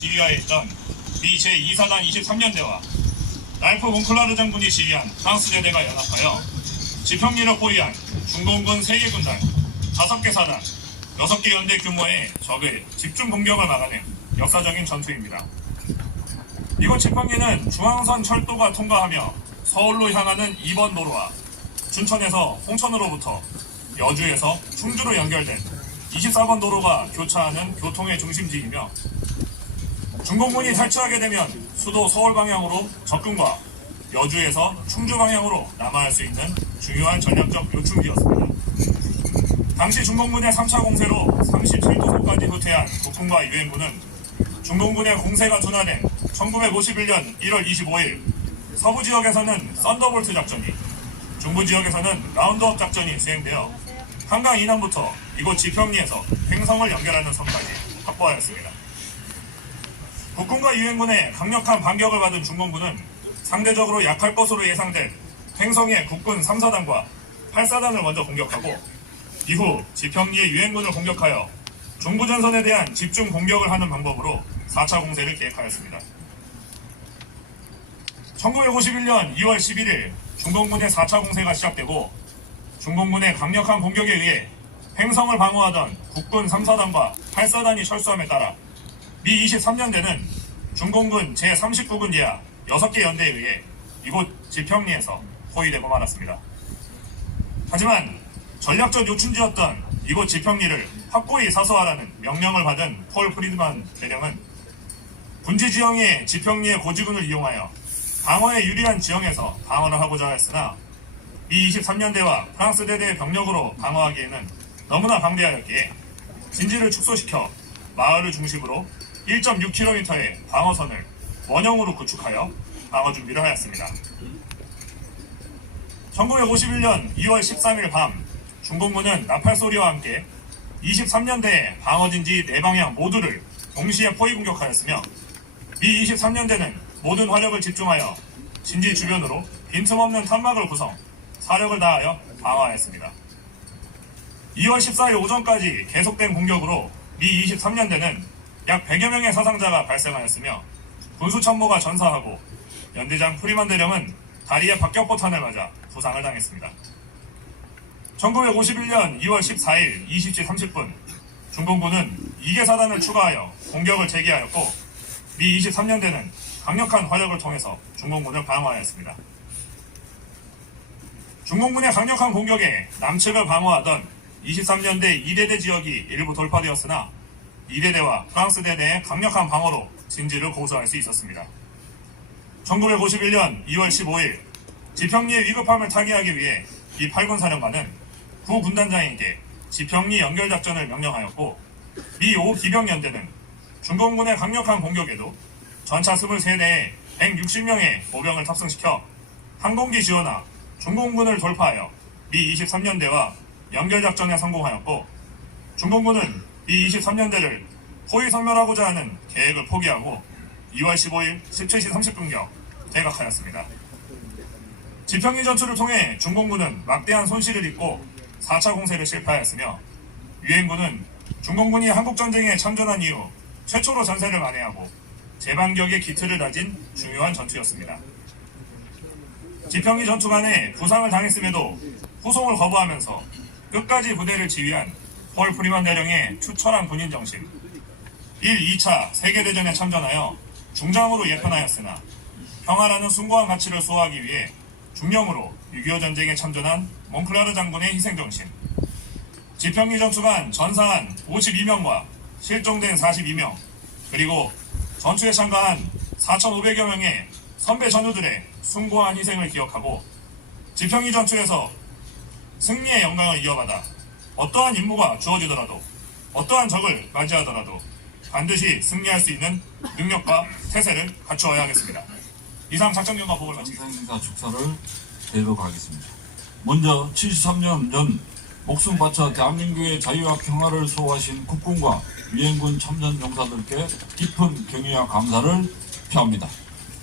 지휘하였던 미 제2사단 23년대와 랄프 몽클라르 장군이 지휘한 프랑스 대대가 연합하여 지평리를 포위한 중공군 3개 군단, 5개 사단, 6개 연대 규모의 적의 집중 공격을 막아낸 역사적인 전투입니다. 이곳 지평리는 중앙선 철도가 통과하며 서울로 향하는 2번 도로와 춘천에서 홍천으로부터 여주에서 충주로 연결된 24번 도로가 교차하는 교통의 중심지이며 중공군이 탈출하게 되면 수도 서울 방향으로 접근과 여주에서 충주 방향으로 남하할 수 있는 중요한 전략적 요충지였습니다. 당시 중공군의 3차 공세로 37도선까지 후퇴한 국군과 유엔군은 중공군의 공세가 둔화된 1951년 1월 25일 서부 지역에서는 썬더볼트 작전이, 중부 지역에서는 라운드업 작전이 수행되어 한강 이남부터 이곳 지평리에서 횡성을 연결하는 선까지 확보하였습니다. 국군과 유엔군의 강력한 반격을 받은 중공군은 상대적으로 약할 것으로 예상된 횡성의 국군 3사단과 8사단을 먼저 공격하고 이후 지평리의 유엔군을 공격하여 중부전선에 대한 집중 공격을 하는 방법으로 4차 공세를 계획하였습니다. 1951년 2월 11일 중공군의 4차 공세가 시작되고 중공군의 강력한 공격에 의해 횡성을 방어하던 국군 3사단과 8사단이 철수함에 따라 미 23년대는 중공군 제39군 예하 6개 연대에 의해 이곳 지평리에서 포위되고 말았습니다. 하지만 전략적 요충지였던 이곳 지평리를 확고히 사수하라는 명령을 받은 폴 프리드만 대령은 군지 지형의 지평리의 고지군을 이용하여 방어에 유리한 지형에서 방어를 하고자 했으나 미 23년대와 프랑스 대대의 병력으로 방어하기에는 너무나 방대하였기에 진지를 축소시켜 마을을 중심으로 1.6km의 방어선을 원형으로 구축하여 방어 준비를 하였습니다. 1951년 2월 13일 밤 중공군은 나팔소리와 함께 23년대의 방어진지 4방향 모두를 동시에 포위 공격하였으며 미 23년대는 모든 화력을 집중하여 진지 주변으로 빈틈없는 탄막을 구성, 사력을 다하여 방어하였습니다. 2월 14일 오전까지 계속된 공격으로 미 23년대는 약 100여 명의 사상자가 발생하였으며 군수참모가 전사하고 연대장 프리만 대령은 다리에 박격포탄을 맞아 부상을 당했습니다. 1951년 2월 14일 20시 30분 중공군은 2개 사단을 추가하여 공격을 재개하였고 미 23년대는 강력한 화력을 통해서 중공군을 방어하였습니다. 중공군의 강력한 공격에 남측을 방어하던 23년대 2대대 지역이 일부 돌파되었으나 2대대와 프랑스 대대의 강력한 방어로 진지를 고수할 수 있었습니다. 1951년 2월 15일 지평리의 위급함을 타개하기 위해 이 8군 사령관은 구 군단장에게 지평리 연결작전을 명령하였고 미 5기병연대는 중공군의 강력한 공격에도 전차 23대에 160명의 모병을 탑승시켜 항공기 지원하 중공군을 돌파하여 미 23년대와 연결작전에 성공하였고 중공군은 미 23년대를 포위 섬멸하고자 하는 계획을 포기하고 2월 15일 17시 30분경 퇴각하였습니다. 지평리 전투를 통해 중공군은 막대한 손실을 입고 4차 공세를 실패하였으며 유엔군은 중공군이 한국전쟁에 참전한 이후 최초로 전세를 만회하고 재반격의 기틀을 다진 중요한 전투였습니다. 지평리 전투간에 부상을 당했음에도 후송을 거부하면서 끝까지 부대를 지휘한 폴 프리만 대령의 추철한 군인 정신, 1, 2차 세계대전에 참전하여 중장으로 예편하였으나 평화라는 숭고한 가치를 수호하기 위해 중령으로 6.25 전쟁에 참전한 몽클라르 장군의 희생정신, 지평리 전투간 전사한 52명과 실종된 42명, 그리고 전투에 참가한 4,500여 명의 선배 전우들의 숭고한 희생을 기억하고 지평리 전투에서 승리의 영광을 이어받아 어떠한 임무가 주어지더라도 어떠한 적을 맞이하더라도 반드시 승리할 수 있는 능력과 태세를 갖추어야 하겠습니다. 이상 작전경과 보고를 마치겠습니다. 전사행사 축사를 드리도록 하겠습니다. 먼저 73년 전 목숨 바쳐 대한민국의 자유와 평화를 수호하신 국군과 유엔군 참전 용사들께 깊은 경의와 감사를 표합니다.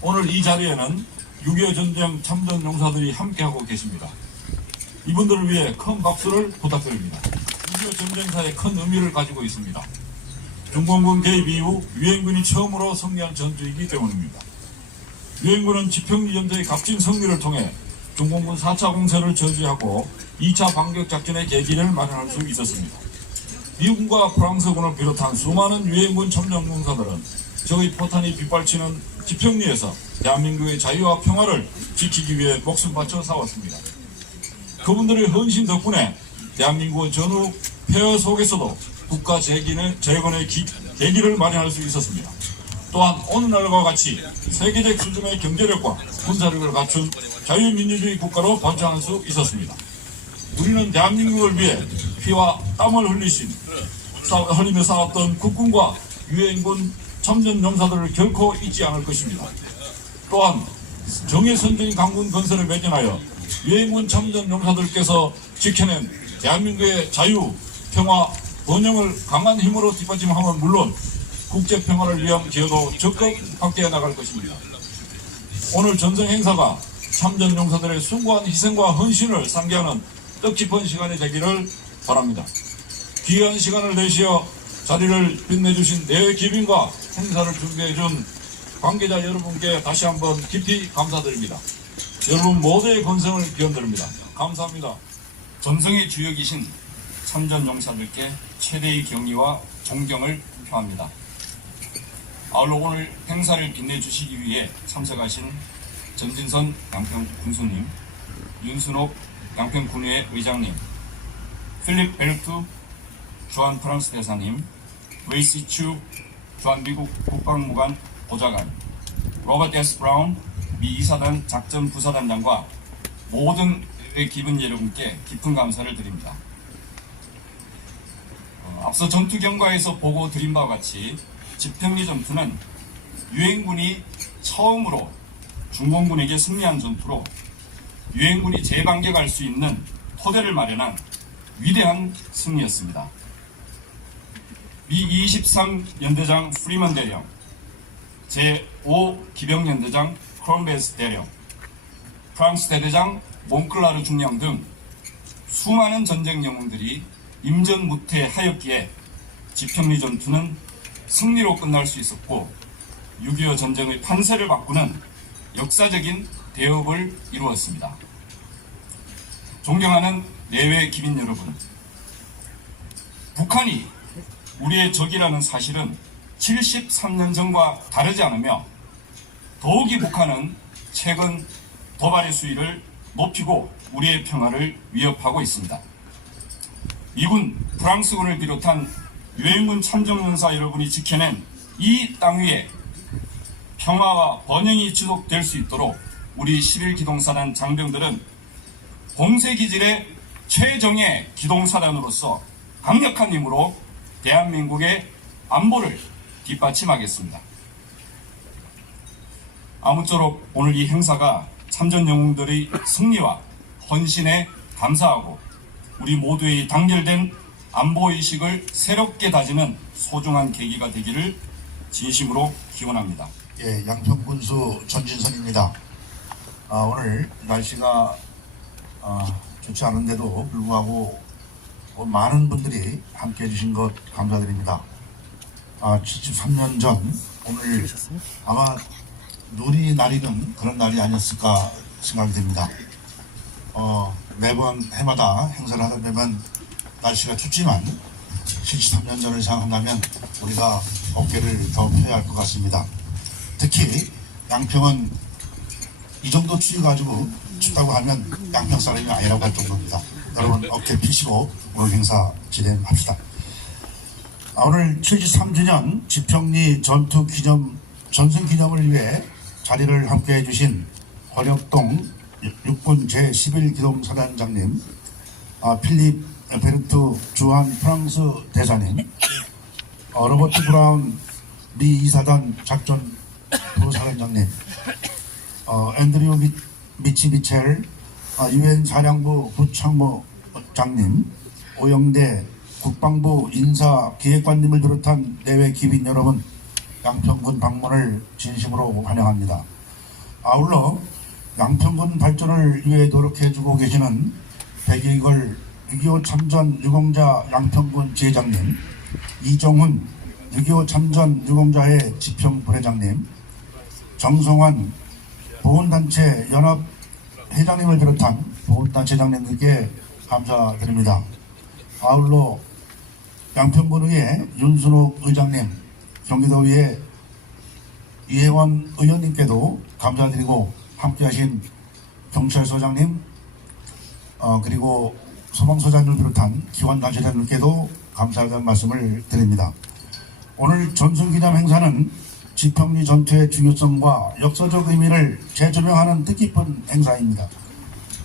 오늘 이 자리에는 6.25 전쟁 참전 용사들이 함께하고 계십니다. 이분들을 위해 큰 박수를 부탁드립니다. 6.25 전쟁사에 큰 의미를 가지고 있습니다. 중공군 개입 이후 유엔군이 처음으로 승리한 전투이기 때문입니다. 유엔군은 지평리 전투의 값진 승리를 통해 중공군 4차 공세를 저지하고 2차 반격 작전의 계기를 마련할 수 있었습니다. 미군과 프랑스군을 비롯한 수많은 유엔군 첨정공사들은 적의 포탄이 빗발치는 지평리에서 대한민국의 자유와 평화를 지키기 위해 목숨 바쳐 싸웠습니다. 그분들의 헌신 덕분에 대한민국의 전후 폐허 속에서도 국가 재건의 계기를 마련할 수 있었습니다. 또한 오늘날과 같이 세계적 수준의 경제력과 군사력을 갖춘 자유민주주의 국가로 번창할 수 있었습니다. 우리는 대한민국을 위해 피와 땀을 흘리며 싸웠던 국군과 유엔군 참전용사들을 결코 잊지 않을 것입니다. 또한 정의 선진 강군 건설에 매진하여 유엔군 참전용사들께서 지켜낸 대한민국의 자유, 평화, 번영을 강한 힘으로 뒷받침하면 물론 국제평화를 위한 기여도 적극 확대해 나갈 것입니다. 오늘 전쟁 행사가 참전용사들의 숭고한 희생과 헌신을 상기하는 뜻깊은 시간이 되기를 바랍니다. 귀한 시간을 내시어 자리를 빛내주신 내외 귀빈과 행사를 준비해준 관계자 여러분께 다시 한번 깊이 감사드립니다. 여러분 모두의 건승을 기원드립니다. 감사합니다. 전성의 주역이신 참전용사들께 최대의 경의와 존경을 표합니다. 아울러 오늘 행사를 빛내주시기 위해 참석하신 전진선 양평 군수님, 윤순옥 양평군의 의장님, 필립 벨투 주한 프랑스 대사님, 웨이시추 주한 미국 국방무관 보좌관, 로버트 S. 브라운 미 이사단 작전부사단장과 모든 기분 여러분께 깊은 감사를 드립니다. 앞서 전투 경과에서 보고 드린 바와 같이 지평리 전투는 유엔군이 처음으로 중공군에게 승리한 전투로 유엔군이 재반격할 수 있는 토대를 마련한 위대한 승리였습니다. 미 23연대장 프리먼 대령, 제5 기병연대장 크롬베스 대령, 프랑스 대대장 몽클라르 중령 등 수많은 전쟁 영웅들이 임전무태하였기에 지평리 전투는 승리로 끝날 수 있었고 6.25 전쟁의 판세를 바꾸는 역사적인 대업을 이루었습니다. 존경하는 내외 기민 여러분, 북한이 우리의 적이라는 사실은 73년 전과 다르지 않으며 더욱이 북한은 최근 도발의 수위를 높이고 우리의 평화를 위협하고 있습니다. 미군, 프랑스군을 비롯한 유엔군 참전용사 여러분이 지켜낸 이 땅 위에 평화와 번영이 지속될 수 있도록 우리 11기동사단 장병들은 공세기질의 최정예 기동사단으로서 강력한 힘으로 대한민국의 안보를 뒷받침하겠습니다. 아무쪼록 오늘 이 행사가 참전영웅들의 승리와 헌신에 감사하고 우리 모두의 단결된 안보의식을 새롭게 다지는 소중한 계기가 되기를 진심으로 기원합니다. 예, 양평군수 전진선입니다. 오늘 날씨가 좋지 않은데도 불구하고 많은 분들이 함께 해주신 것 감사드립니다. 73년 전 오늘 아마 눈이 내리는 그런 날이 아니었을까 생각이 됩니다. 매번 해마다 행사를 하다 보면 날씨가 춥지만 73년 전을 생각한다면 우리가 어깨를 더 펴야 할 것 같습니다. 특히 양평은 이 정도 추위 가지고 춥다고 하면 양평 사람이 아니라고 할 정도입니다. 여러분 어깨 펴시고 오늘 행사 진행합시다. 오늘 73주년 지평리 전승 기념을 위해 자리를 함께 해주신 권혁동 육군 제11기동사단장님, 필립 베르투 주한 프랑스 대사님, 로버트 브라운 미 이사단 작전부사단장님, 앤드류 미치 미첼 유엔 사령부 부참모장님, 오영대 국방부 인사기획관님을 비롯한 내외 기빈 여러분, 양평군 방문을 진심으로 환영합니다. 아울러 양평군 발전을 위해 노력해주고 계시는 백이걸 6.25 참전 유공자 양평군 지회장님, 이정훈 6.25 참전 유공자회 지평 부회장님, 정성환 보훈단체 연합 회장님을 비롯한 보훈단체장님들께 감사드립니다. 아울러 양평군의회 윤순욱 의장님, 경기도의회 이혜원 의원님께도 감사드리고 함께하신 경찰서장님 그리고 소방서장님을 비롯한 기관단체장님께도 감사하다는 말씀을 드립니다. 오늘 전승기념 행사는 지평리 전투의 중요성과 역사적 의미를 재조명하는 뜻깊은 행사입니다.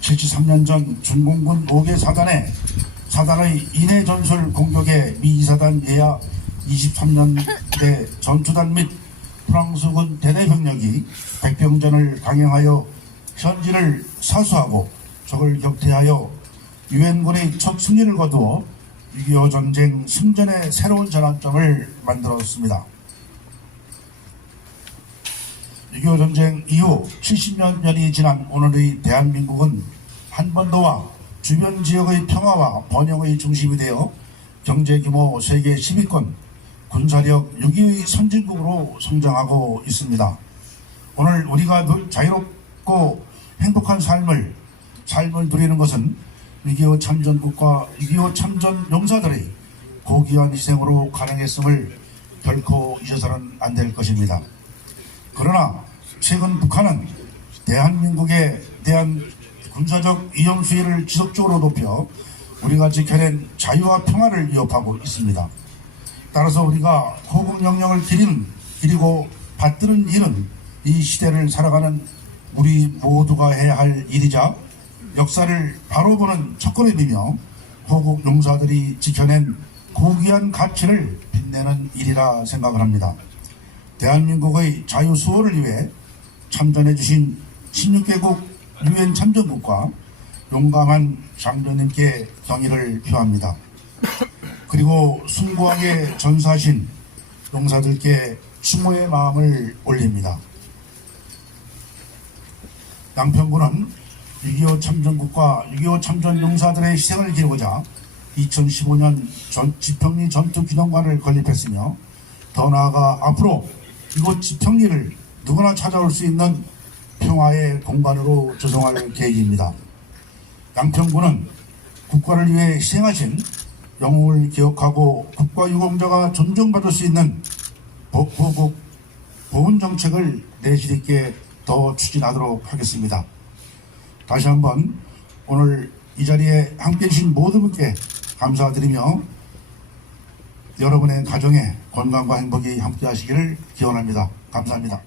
73년 전 중공군 5개 사단의 인해 전술 공격에 미 2사단 예하 23년대 전투단 및 프랑스군 대대 병력이 백병전을 강행하여 현지를 사수하고 적을 격퇴하여 유엔군의 첫 승리를 거두어 6.25 전쟁 승전의 새로운 전환점을 만들었습니다. 6.25 전쟁 이후 70년이 지난 오늘의 대한민국은 한반도와 주변 지역의 평화와 번영의 중심이 되어 경제규모 세계 10위권, 군사력 6위의 선진국으로 성장하고 있습니다. 오늘 우리가 자유롭고 행복한 삶을 누리는 것은 6.25 참전국과 6.25 참전 용사들의 고귀한 희생으로 가능했음을 결코 잊어서는 안 될 것입니다. 그러나 최근 북한은 대한민국에 대한 군사적 위험 수위를 지속적으로 높여 우리가 지켜낸 자유와 평화를 위협하고 있습니다. 따라서 우리가 호국 명령을 기리고 받드는 일은 이 시대를 살아가는 우리 모두가 해야 할 일이자 역사를 바로 보는 첫걸음이며 호국 용사들이 지켜낸 고귀한 가치를 빛내는 일이라 생각을 합니다. 대한민국의 자유 수호를 위해 참전해 주신 16개국 유엔 참전국과 용감한 장병님께 경의를 표합니다. 그리고 숭고하게 전사하신 용사들께 추모의 마음을 올립니다. 양평군은 6.25 참전국과 6.25 참전 용사들의 희생을 기리고자 2015년 지평리 전투기념관을 건립했으며 더 나아가 앞으로 이곳 지평리를 누구나 찾아올 수 있는 평화의 공간으로 조성할 계획입니다. 양평군은 국가를 위해 희생하신 영웅을 기억하고 국가 유공자가 존중받을 수 있는 보국 보훈 정책을 내실 있게 더 추진하도록 하겠습니다. 다시 한번 오늘 이 자리에 함께해 주신 모든 분께 감사드리며 여러분의 가정에 건강과 행복이 함께하시기를 기원합니다. 감사합니다.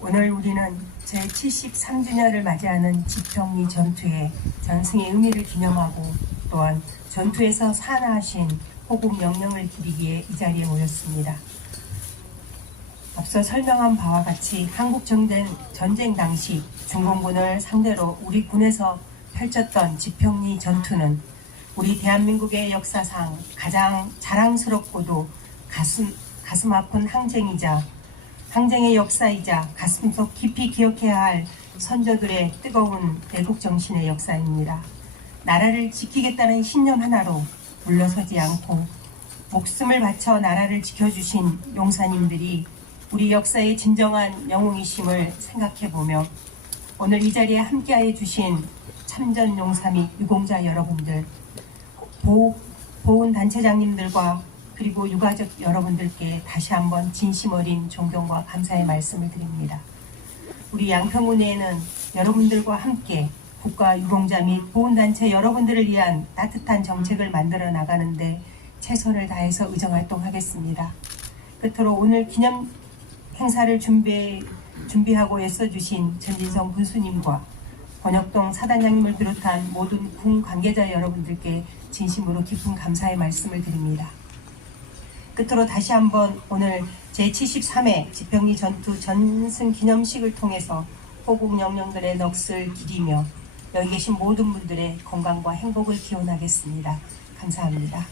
오늘 우리는 제73주년을 맞이하는 지평리 전투의 전승의 의미를 기념하고 또한 전투에서 산하하신 호국 명령을 기리기에 이 자리에 모였습니다. 앞서 설명한 바와 같이 한국 전쟁 당시 중공군을 상대로 우리 군에서 펼쳤던 지평리 전투는 우리 대한민국의 역사상 가장 자랑스럽고도 가슴 아픈 항쟁의 역사이자 가슴속 깊이 기억해야 할 선조들의 뜨거운 애국정신의 역사입니다. 나라를 지키겠다는 신념 하나로 물러서지 않고 목숨을 바쳐 나라를 지켜주신 용사님들이 우리 역사의 진정한 영웅이심을 생각해보며 오늘 이 자리에 함께해 주신 참전 용사 및 유공자 여러분들, 보훈단체장님들과 그리고 유가족 여러분들께 다시 한번 진심 어린 존경과 감사의 말씀을 드립니다. 우리 양평군에는 여러분들과 함께 국가 유공자 및 보훈단체 여러분들을 위한 따뜻한 정책을 만들어 나가는데 최선을 다해서 의정활동하겠습니다. 끝으로 오늘 기념 행사를 준비하고 애써주신 전진성 군수님과 권혁동 사단장님을 비롯한 모든 군 관계자 여러분들께 진심으로 깊은 감사의 말씀을 드립니다. 끝으로 다시 한번 오늘 제73회 지평리 전투 전승 기념식을 통해서 호국 영령들의 넋을 기리며 여기 계신 모든 분들의 건강과 행복을 기원하겠습니다. 감사합니다.